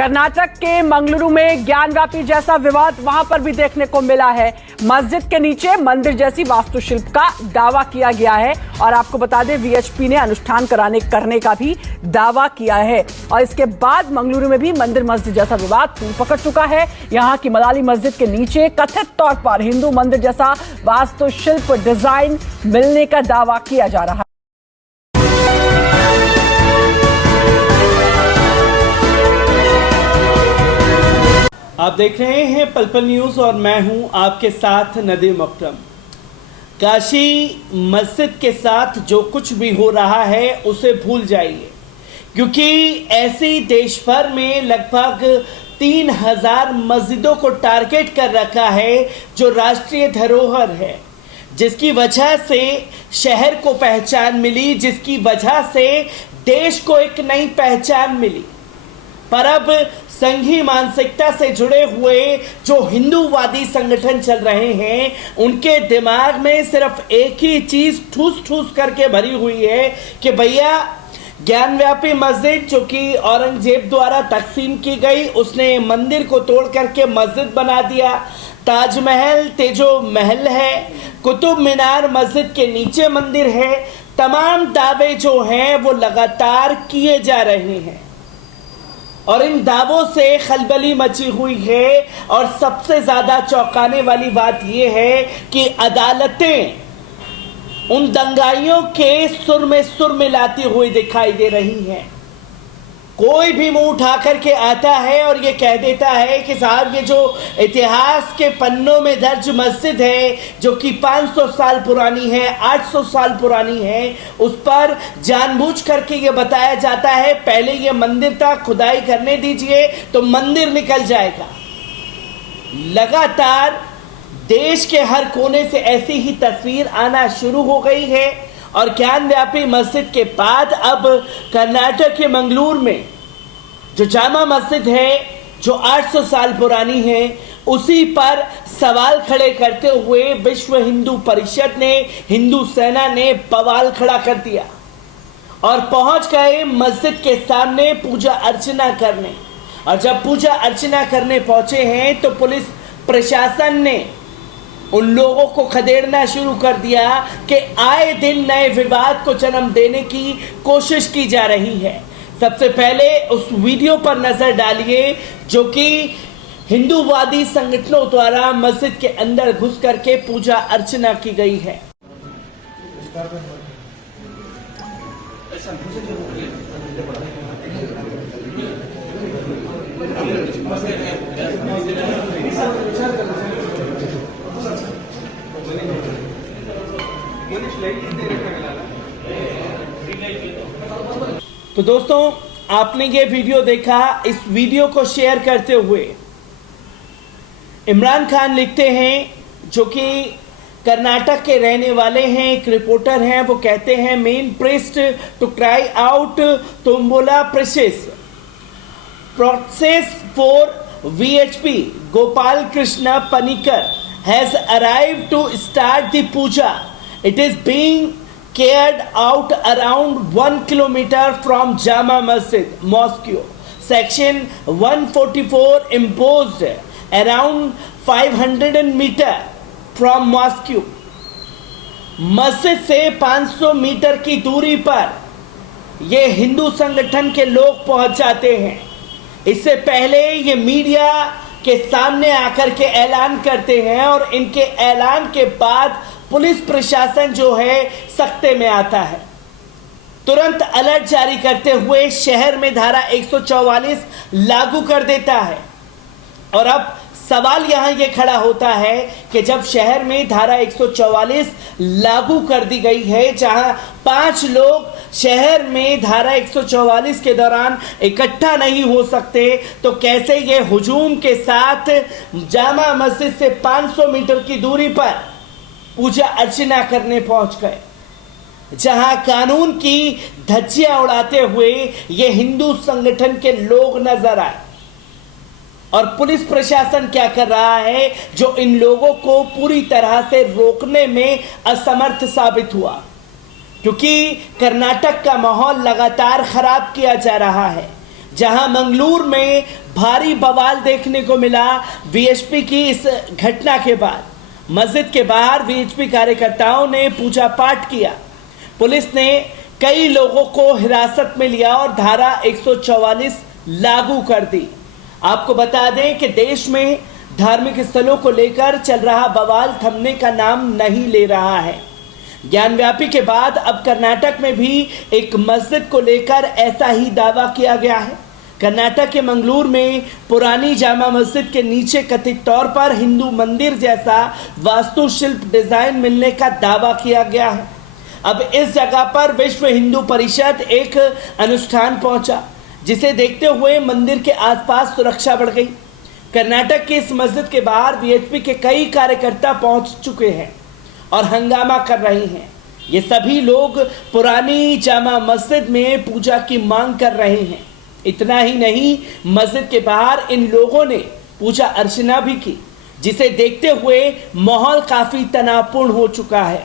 कर्नाटक के मंगलुरु में ज्ञानव्यापी जैसा विवाद वहां पर भी देखने को मिला है। मस्जिद के नीचे मंदिर जैसी वास्तुशिल्प का दावा किया गया है और आपको बता दें वीएचपी ने अनुष्ठान करने का भी दावा किया है। और इसके बाद मंगलुरु में भी मंदिर मस्जिद जैसा विवाद तूल पकड़ चुका है। यहां की मलाली मस्जिद के नीचे कथित तौर पर हिंदू मंदिर जैसा वास्तुशिल्प डिजाइन मिलने का दावा किया जा रहा है। आप देख रहे हैं पल पल न्यूज और मैं हूं आपके साथ नदीम अकरम। काशी मस्जिद के साथ जो कुछ भी हो रहा है उसे भूल जाइए, क्योंकि ऐसे देश भर में लगभग 3000 मस्जिदों को टारगेट कर रखा है जो राष्ट्रीय धरोहर है, जिसकी वजह से शहर को पहचान मिली, जिसकी वजह से देश को एक नई पहचान मिली। पर अब संघी मानसिकता से जुड़े हुए जो हिंदूवादी संगठन चल रहे हैं, उनके दिमाग में सिर्फ एक ही चीज ठूस ठूस करके भरी हुई है कि भैया ज्ञानव्यापी मस्जिद जो कि औरंगजेब द्वारा तकसीम की गई, उसने मंदिर को तोड़ करके मस्जिद बना दिया। ताजमहल तेजो महल है, कुतुब मीनार मस्जिद के नीचे मंदिर है। तमाम दावे जो हैं वो लगातार किए जा रहे हैं और इन दावों से खलबली मची हुई है। और सबसे ज्यादा चौंकाने वाली बात यह है कि अदालतें उन दंगाइयों के सुर में सुर मिलाती हुई दिखाई दे रही हैं। कोई भी मुंह उठा करके आता है और ये कह देता है कि साहब ये जो इतिहास के पन्नों में दर्ज मस्जिद है जो कि 500 साल पुरानी है, 800 साल पुरानी है, उस पर जानबूझ करके ये बताया जाता है पहले ये मंदिर था, खुदाई करने दीजिए तो मंदिर निकल जाएगा। लगातार देश के हर कोने से ऐसी ही तस्वीर आना शुरू हो गई है और ज्ञानव्यापी मस्जिद के बाद अब कर्नाटक के मंगलुरु में जो जामा मस्जिद है जो 800 साल पुरानी है, उसी पर सवाल खड़े करते हुए विश्व हिंदू परिषद ने, हिंदू सेना ने बवाल खड़ा कर दिया और पहुंच गए मस्जिद के सामने पूजा अर्चना करने। और जब पूजा अर्चना करने पहुंचे हैं तो पुलिस प्रशासन ने उन लोगों को खदेड़ना शुरू कर दिया कि आए दिन नए विवाद को जन्म देने की कोशिश की जा रही है। सबसे पहले उस वीडियो पर नजर डालिए जो कि हिंदूवादी संगठनों द्वारा मस्जिद के अंदर घुस करके पूजा अर्चना की गई है। तो दोस्तों, आपने ये वीडियो देखा। इस वीडियो को शेयर करते हुए इमरान खान लिखते हैं जो कि कर्नाटक के रहने वाले हैं, एक रिपोर्टर हैं। वो कहते हैं main priest to cry out tombola prizes for VHP Gopal Krishna Panikar has arrived to start the puja. It is being carried out around 1 kilometer from Jama Masjid Mosque. Section 144 imposed around 500 meter from mosque. मस्जिद से 500 metre की दूरी पर ये हिंदू संगठन के लोग पहुंच जाते हैं। इससे पहले ये मीडिया के सामने आकर के ऐलान करते हैं और इनके ऐलान के बाद पुलिस प्रशासन जो है सख्ते में आता है। तुरंत अलर्ट जारी करते हुए शहर में धारा 144 लागू कर देता है। और अब सवाल यहां ये खड़ा होता है कि जब शहर में धारा 144 लागू कर दी गई है, जहां 5 लोग शहर में धारा 144 के दौरान इकट्ठा नहीं हो सकते, तो कैसे ये हुजूम के साथ जामा मस्जिद से 500 मीटर की दूरी पर पूजा अर्चना करने पहुंच गए, जहां कानून की धज्जियां उड़ाते हुए ये हिंदू संगठन के लोग नजर आए। और पुलिस प्रशासन क्या कर रहा है जो इन लोगों को पूरी तरह से रोकने में असमर्थ साबित हुआ, क्योंकि कर्नाटक का माहौल लगातार खराब किया जा रहा है। जहां मंगलूर में भारी बवाल देखने को मिला वीएचपी की इस घटना के बाद। मस्जिद के बाहर वीएचपी कार्यकर्ताओं ने पूजा पाठ किया। पुलिस ने कई लोगों को हिरासत में लिया और धारा 144 लागू कर दी। आपको बता दें कि देश में धार्मिक स्थलों को लेकर चल रहा बवाल थमने का नाम नहीं ले रहा है। ज्ञानव्यापी के बाद अब कर्नाटक में भी एक मस्जिद को लेकर ऐसा ही दावा किया गया है। कर्नाटक के मंगलूर में पुरानी जामा मस्जिद के नीचे कथित तौर पर हिंदू मंदिर जैसा वास्तुशिल्प डिजाइन मिलने का दावा किया गया है। अब इस जगह पर विश्व हिंदू परिषद एक अनुष्ठान पहुंचा, जिसे देखते हुए मंदिर के आसपास सुरक्षा बढ़ गई। कर्नाटक के इस मस्जिद के बाहर वीएचपी के कई कार्यकर्ता पहुंच चुके हैं और हंगामा कर रहे हैं। ये सभी लोग पुरानी जामा मस्जिद में पूजा की मांग कर रहे हैं। इतना ही नहीं, मस्जिद के बाहर इन लोगों ने पूजा अर्चना भी की, जिसे देखते हुए माहौल काफी तनावपूर्ण हो चुका है।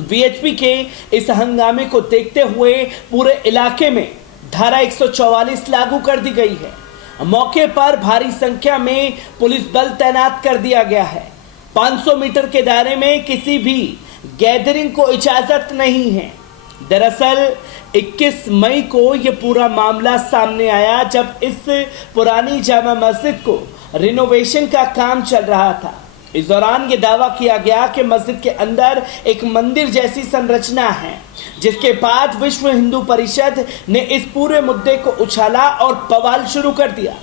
वीएचपी के इस हंगामे को देखते हुए पूरे इलाके में धारा 144 लागू कर दी गई है। मौके पर भारी संख्या में पुलिस बल तैनात कर दिया गया है। 500 मीटर के दायरे में किसी भी गैदरिंग को इजाजत नहीं है। दरअसल 21 मई को यह पूरा मामला सामने आया, जब इस पुरानी जामा मस्जिद को रिनोवेशन का काम चल रहा था। इस दौरान ये दावा किया गया कि मस्जिद के अंदर एक मंदिर जैसी संरचना है, जिसके बाद विश्व हिंदू परिषद ने इस पूरे मुद्दे को उछाला और बवाल शुरू कर दिया।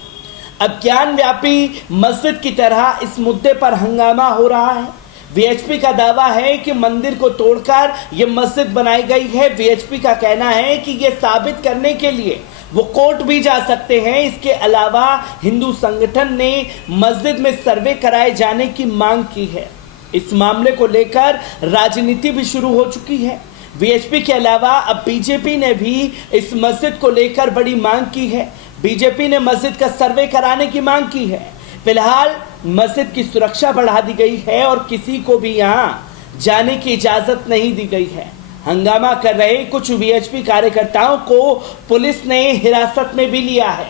अब ज्ञानव्यापी मस्जिद की तरह इस मुद्दे पर हंगामा हो रहा है। वीएचपी का दावा है कि मंदिर को तोड़कर यह मस्जिद बनाई गई है। वीएचपी का कहना है कि यह साबित करने के लिए वो कोर्ट भी जा सकते हैं। इसके अलावा हिंदू संगठन ने मस्जिद में सर्वे कराए जाने की मांग की है। इस मामले को लेकर राजनीति भी शुरू हो चुकी है। वीएचपी के अलावा अब बीजेपी ने भी इस मस्जिद को लेकर बड़ी मांग की है। बीजेपी ने मस्जिद का सर्वे कराने की मांग की है। फिलहाल मस्जिद की सुरक्षा बढ़ा दी गई है और किसी को भी यहां जाने की इजाजत नहीं दी गई है। हंगामा कर रहे कुछ वीएचपी कार्यकर्ताओं को पुलिस ने हिरासत में भी लिया है।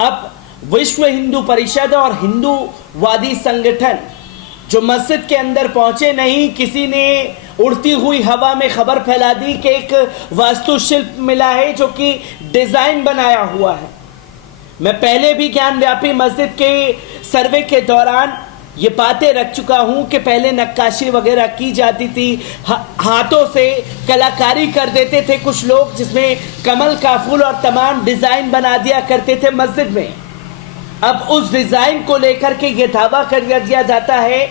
अब विश्व हिंदू परिषद और हिंदूवादी संगठन जो मस्जिद के अंदर पहुंचे नहीं, किसी ने उड़ती हुई हवा में खबर फैला दी कि एक वास्तुशिल्प मिला है जो कि डिजाइन बनाया हुआ है। मैं पहले भी ज्ञानव्यापी मस्जिद के सर्वे के दौरान ये बातें रख चुका हूं कि पहले नक्काशी वगैरह की जाती थी, हाथों से कलाकारी कर देते थे कुछ लोग, जिसमें कमल का फूल और तमाम डिजाइन बना दिया करते थे मस्जिद में। अब उस डिजाइन को लेकर के ये दावा कर दिया जाता है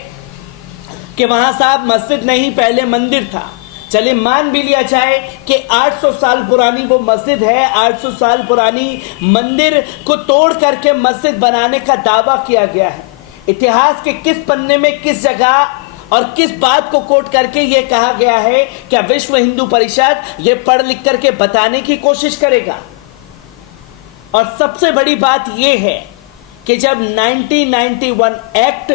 कि वहां साहब मस्जिद नहीं, पहले मंदिर था। चलिए मान भी लिया जाए कि 800 साल पुरानी वो मस्जिद है। 800 साल पुरानी मंदिर को तोड़ करके मस्जिद बनाने का दावा किया गया है। इतिहास के किस पन्ने में किस जगह और किस बात को कोट करके ये कहा गया है? क्या विश्व हिंदू परिषद ये पढ़ लिख करके बताने की कोशिश करेगा? और सबसे बड़ी बात ये है कि जब 1991 एक्ट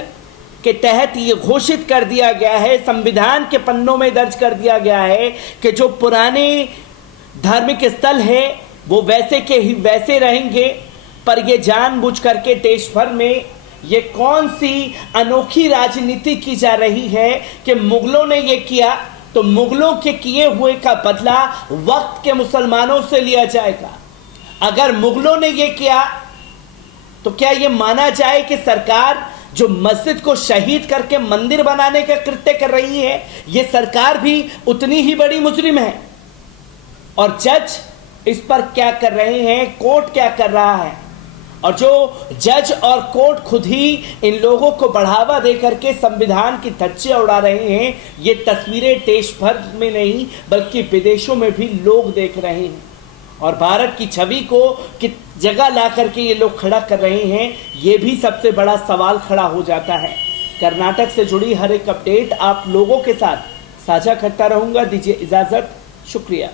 के तहत ये घोषित कर दिया गया है, संविधान के पन्नों में दर्ज कर दिया गया है कि जो पुराने धार्मिक स्थल है वो वैसे के ही वैसे रहेंगे, पर ये जानबूझ करके देश भर में ये कौन सी अनोखी राजनीति की जा रही है कि मुगलों ने ये किया तो मुगलों के किए हुए का बदला वक्त के मुसलमानों से लिया जाएगा। अगर मुगलों ने ये किया तो क्या ये माना जाए कि सरकार जो मस्जिद को शहीद करके मंदिर बनाने का कृत्य कर रही है, ये सरकार भी उतनी ही बड़ी मुजरिम है? और जज इस पर क्या कर रहे हैं, कोर्ट क्या कर रहा है? और जो जज और कोर्ट खुद ही इन लोगों को बढ़ावा दे करके संविधान की धज्जियां उड़ा रहे हैं, ये तस्वीरें देश भर में नहीं बल्कि विदेशों में भी लोग देख रहे हैं। और भारत की छवि को किस जगह ला करके ये लोग खड़ा कर रहे हैं, ये भी सबसे बड़ा सवाल खड़ा हो जाता है। कर्नाटक से जुड़ी हर एक अपडेट आप लोगों के साथ साझा करता रहूंगा। दीजिए इजाजत, शुक्रिया।